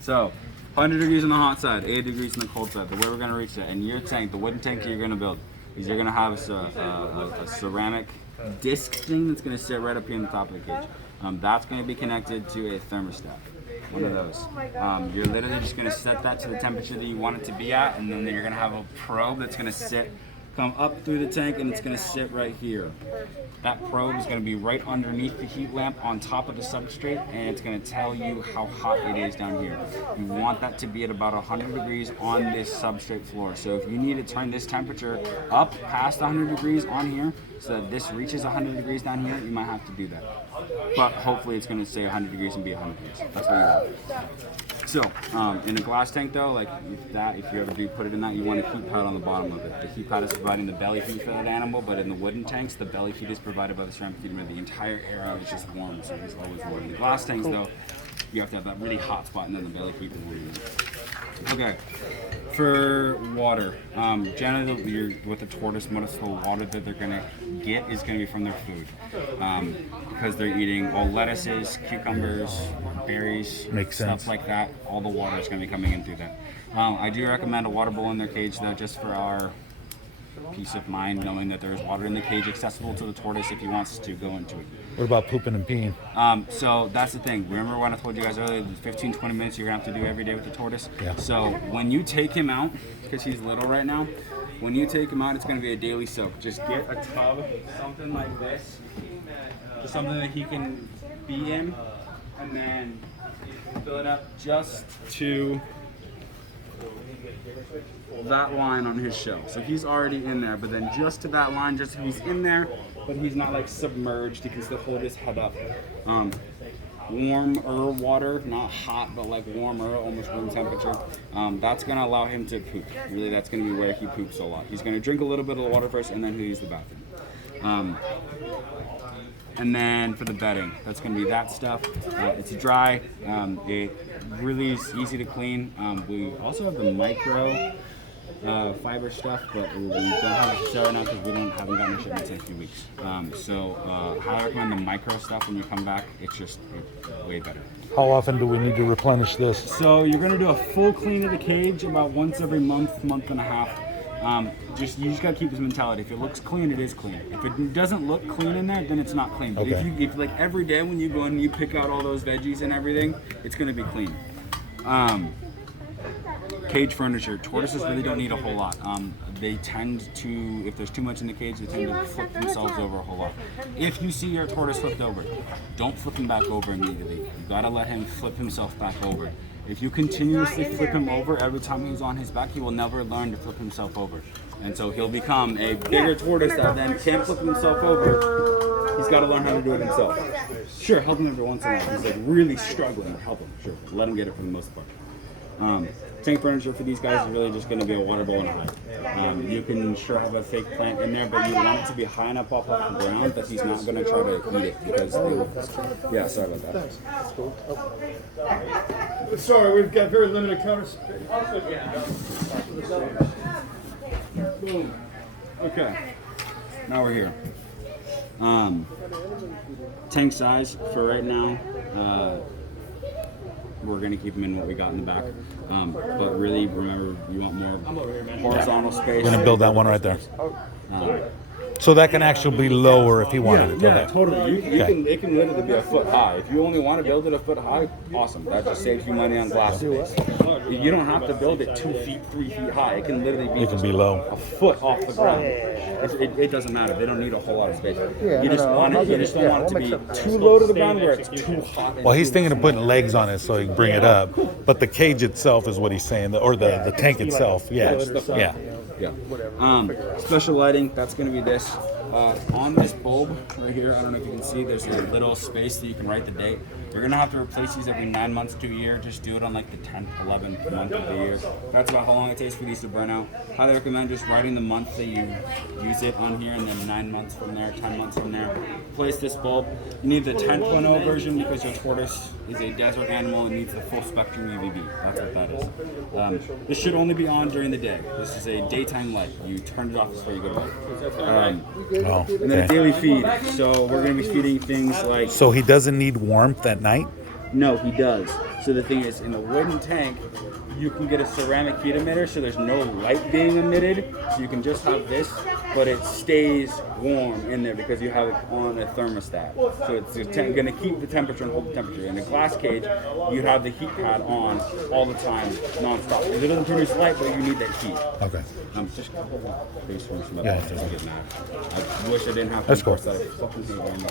So, 100 degrees on the hot side, 80 degrees on the cold side. The way we're going to reach that, and your tank, the wooden tank that you're going to build, is you're going to have a ceramic disc thing that's going to sit right up here in the top of the cage. That's going to be connected to a thermostat, one of those. You're literally just going to set that to the temperature that you want it to be at, and then you're going to have a probe that's going to come up through the tank, and it's going to sit right here. That probe is going to be right underneath the heat lamp on top of the substrate, and it's going to tell you how hot it is down here. You want that to be at about 100 degrees on this substrate floor. So if you need to turn this temperature up past 100 degrees on here, so that this reaches 100 degrees down here, you might have to do that. But hopefully it's going to stay 100 degrees and be 100 degrees. That's what you want. So, in a glass tank though, like if you ever do put it in that, you want a heat pad on the bottom of it. The heat pad is providing the belly heat for that animal, but in the wooden tanks, the belly heat is provided by the ceramic heater. The entire area is just warm, so it's always warm. In the glass tanks though, you have to have that really hot spot, and then the belly heat is really good. Okay, for water, generally with the tortoise, most of the water that they're gonna get is gonna be from their food, because they're eating all lettuces, cucumbers, berries, stuff like that. All the water is gonna be coming in through that. I do recommend a water bowl in their cage though, just for our peace of mind, knowing that there's water in the cage accessible to the tortoise if he wants to go into it. What about pooping and peeing? So that's the thing. Remember when I told you guys earlier, the 15-20 minutes you're gonna have to do every day with the tortoise? Yeah. So when you take him out, because he's little right now, when you take him out, it's gonna be a daily soak. Just get a tub, something like this, just something that he can be in, and then fill it up just to that line on his shell. So he's already in there, but then just to that line, just so he's in there, but he's not like submerged. He can still hold his head up. Warmer water, not hot, but like warmer, almost room temperature. That's gonna allow him to poop. Really, that's gonna be where he poops a lot. He's gonna drink a little bit of the water first, and then he'll use the bathroom. And then for the bedding, that's going to be that stuff. It's dry. It really is easy to clean. We also have the micro fiber stuff, but we don't have it for sale right now because we haven't gotten the shipments in a few weeks. Highly recommend the micro stuff when you come back. It's way better. How often do we need to replenish this? So you're going to do a full clean of the cage about once every month and a half. You just gotta keep this mentality. If it looks clean, it is clean. If it doesn't look clean in there, then it's not clean. But if like every day when you go in and you pick out all those veggies and everything, it's gonna be clean. Cage furniture. Tortoises really don't need a whole lot. They tend to, if there's too much in the cage, they tend to flip themselves over a whole lot. If you see your tortoise flipped over, don't flip him back over immediately. You gotta let him flip himself back over. If you continuously flip him over every time he's on his back, he will never learn to flip himself over. And so he'll become a bigger tortoise that then can't flip himself over. He's got to learn how to do it himself. Sure, help him every once in a while. He's like really struggling. Help him, sure. Let him get it for the most part. Tank furniture for these guys is really just going to be a water bowl and high. You can sure have a fake plant in there, but you want it to be high enough off the ground that he's not going to try to eat it because yeah, sorry about that. Sorry, we've got very limited coverage. Boom. Okay, now we're here. Tank size for right now. We're going to keep them in what we got in the back. But really, remember, you want more horizontal space. We're going to build that one right there. So that can actually be lower if he wanted it. Yeah, totally. It can literally be a foot high. If you only want to build it a foot high, awesome. That just saves you money on glass space. You don't have to build it 2 feet, 3 feet high. It can literally be low, a foot off the ground. It doesn't matter. They don't need a whole lot of space. You just don't want it to be too low to the ground where it's too hot. Well, he's thinking of putting legs on it so he can bring it up, but the cage itself is what he's saying, or the tank itself. Yeah. Special lighting. That's going to be this. On this bulb right here, I don't know if you can see, there's a little space that you can write the date. You're going to have to replace these every 9 months to a year. Just do it on like the 10th, 11th month of the year. That's about how long it takes for these to burn out. Highly recommend just writing the month that you use it on here, and then 9 months from there, 10 months from there. Place this bulb. You need the 10.0 version because your tortoise is a desert animal and needs the full spectrum UVB. That's what that is. This should only be on during the day. This is a daytime light. You turn it off before you go to bed. And then a daily feed. So we're going to be feeding things like... So he doesn't need warmth at night? No, he does. So the thing is, in the wooden tank, you can get a ceramic heat emitter, so there's no light being emitted. So you can just have this, but it stays warm in there because you have it on a thermostat. So it's going to keep the temperature and hold the temperature. In a glass cage, you have the heat pad on all the time, nonstop. It doesn't produce light, but you need that heat. Okay. Just please from some Yeah, other things. I wish I didn't have to. That's cool. That. I fucking hate wearing these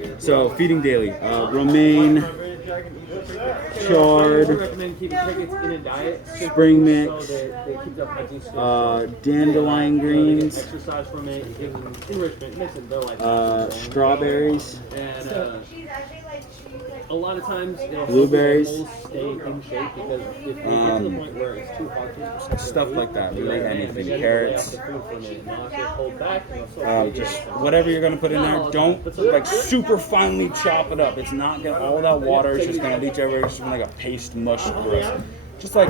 things. So feeding daily. Romaine, chard, I recommend keeping crickets in a diet. spring mix, So that they keep their hunting skills. dandelion greens, Exercise from it, give them enrichment, makes it their life. strawberries, And a lot of times, Blueberries. animals stay in shape because if they get to the point where it's too hard to stuff like that. Really anything. Carrots. Just whatever you're gonna put in there. Don't like super finely chop it up. It's not gonna all that water is just gonna leach everywhere. It's just gonna like a paste mush gross. Just like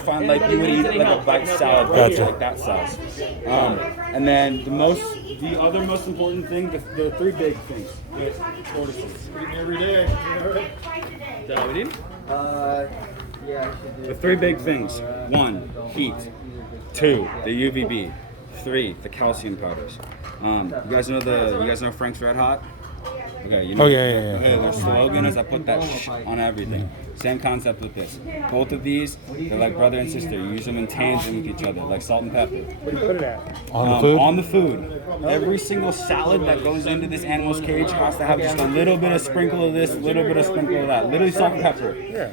find like you would eat like a bite salad, Gotcha. like that size. And then the other most important thing, the three big things with tortoises. Every day. Is that all we need? The three big things: 1, heat; 2, the UVB; 3, the calcium powders. You guys know Frank's Red Hot? Okay, you know. Oh, yeah. Okay, their slogan is I put that on everything. Same concept with this. Both of these, they're like brother and sister. You use them in tandem with each other, like salt and pepper. Where do you put it at? On the food? On the food. Every single salad that goes into this animal's cage has to have just a little bit of sprinkle of this, a little bit of sprinkle of that. Literally salt and pepper. Yeah.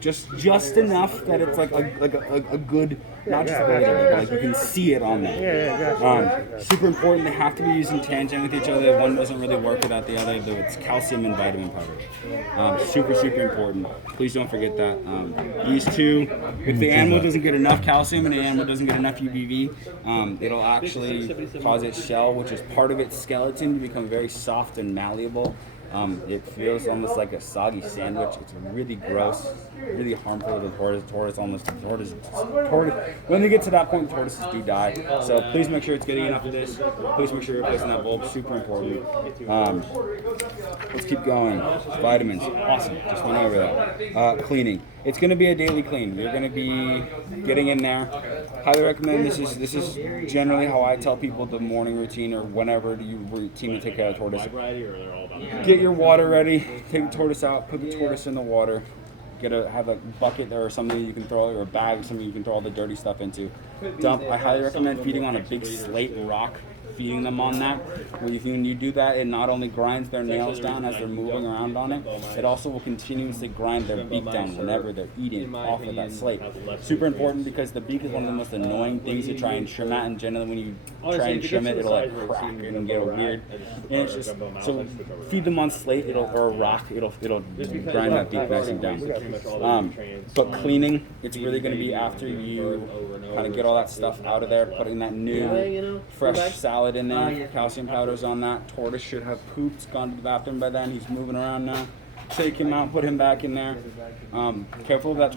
Just enough that it's like a good, not just but like you can see it on there. Yeah, gotcha. Super important. They have to be used in tandem with each other. One doesn't really work without the other. Though it's calcium and vitamin powder. Super important. Please don't forget that. These two, if the animal doesn't get enough calcium and the animal doesn't get enough UVB, it'll actually cause its shell, which is part of its skeleton, to become very soft and malleable. It feels almost like a soggy sandwich. It's really gross, really harmful to the tortoise. When they get to that point, tortoises do die. So please make sure it's getting enough of this. Please make sure you're replacing that bulb. Super important. Let's keep going. Vitamins, awesome. Just went over that. Cleaning. It's going to be a daily clean. You're going to be getting in there. Highly recommend. This is generally how I tell people the morning routine or whenever you routine to take care of tortoise. Get your water ready. Take the tortoise out. Put the tortoise in the water. Have a bucket or something you can throw, or a bag, something you can throw all the dirty stuff into. Dump. I highly recommend feeding on a big slate rock. Feeding them on that. When you do that, it not only grinds their nails down as they're moving around on it, it also will continuously grind their beak down whenever they're eating off of that slate. Super important because the beak is one of the most annoying things to try and trim at, and generally when you try and trim it, it'll like crack and get weird. And it's just so feed them on slate, or a rock, it'll grind that beak nice and down. But cleaning, it's really going to be after you kind of get all that stuff out of there, putting that new fresh salad in there, calcium powders on that. Tortoise should have pooped, gone to the bathroom by then. He's moving around now. Take him out, put him back in there. Careful of that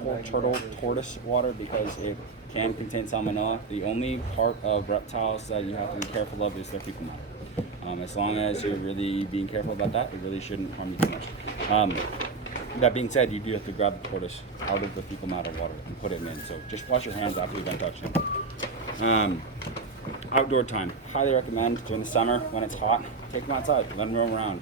tortoise water because it can contain salmonella. The only part of reptiles that you have to be careful of is their fecal matter. As long as you're really being careful about that, it really shouldn't harm you too much. That being said, you do have to grab the tortoise out of the fecal matter water and put him in. So just wash your hands after you're done touching him. Outdoor time. Highly recommend during the summer when it's hot. Take them outside. Let them roam around.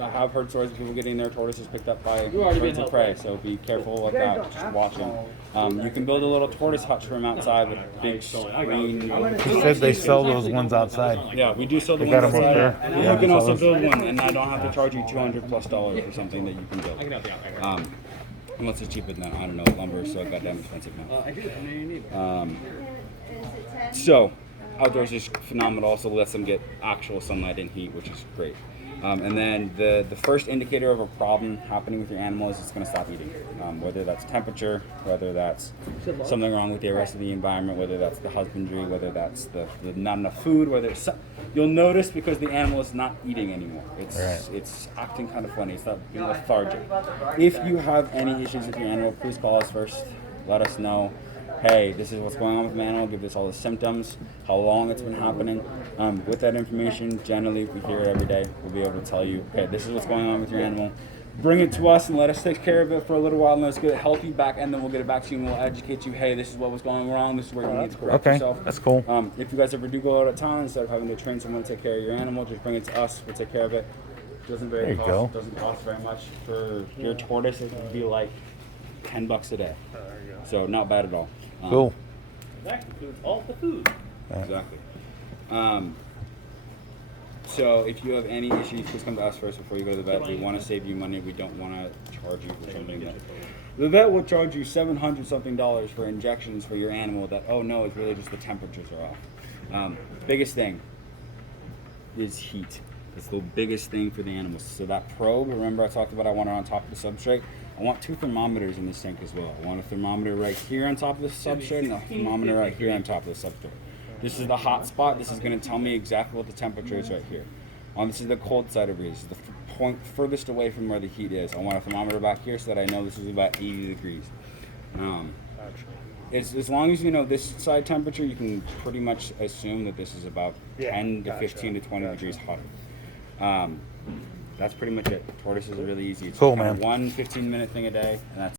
I have heard stories of people getting their tortoises picked up by birds of prey, so be careful of that. Just watch them. You can build a little tortoise hutch from outside with big screen. You said they sell those ones outside. Yeah, we do sell the They ones got 'em up outside. there? You Yeah, can you also sell build one, and I don't have to charge you $200+ for something that you can build. Unless it's cheaper than that. I don't know. Lumber is so goddamn expensive now. So, outdoors is phenomenal. Also lets them get actual sunlight and heat, which is great. And then the first indicator of a problem happening with your animal is it's going to stop eating. Whether that's temperature, whether that's something wrong with the rest of the environment, whether that's the husbandry, whether that's the not enough food, whether it's you'll notice because the animal is not eating anymore. It's acting kind of funny. It's not being lethargic. If you have any issues with your animal, please call us first. Let us know. Hey, this is what's going on with my animal, give us all the symptoms, how long it's been happening. With that information, generally, if we hear it every day, we'll be able to tell you, okay, this is what's going on with your animal. bring it to us and let us take care of it for a little while, and let's get it healthy back, and then we'll get it back to you and we'll educate you. Hey, this is what was going wrong. This is where you need to correct Okay, yourself. that's cool. If you guys ever do go out of town, instead of having to train someone to take care of your animal, just bring it to us. We'll take care of it. There you go. Doesn't cost very much for your tortoise. It would be like $10 a day. So not bad at all. Cool. That includes all the food. Exactly. So if you have any issues, please come to us first before you go to the vet. We want to save you money. We don't want to charge you for something that the vet will charge you $700 something for injections for your animal that, oh no, it's really just the temperatures are off. Biggest thing is heat. It's the biggest thing for the animals. So that probe, remember I talked about I want it on top of the substrate? I want 2 thermometers in this tank as well. I want a thermometer right here on top of the substrate and a thermometer right here on top of the substrate. This is the hot spot. This is going to tell me exactly what the temperature is right here. This is the cold side of breeze, the point furthest away from where the heat is. I want a thermometer back here so that I know this is about 80 degrees. As long as you know this side temperature, you can pretty much assume that this is about 10 to 15 to 20 degrees hotter. That's pretty much it. Tortoises are really easy. It's Cool, kind man. of one 15-minute thing a day, and that's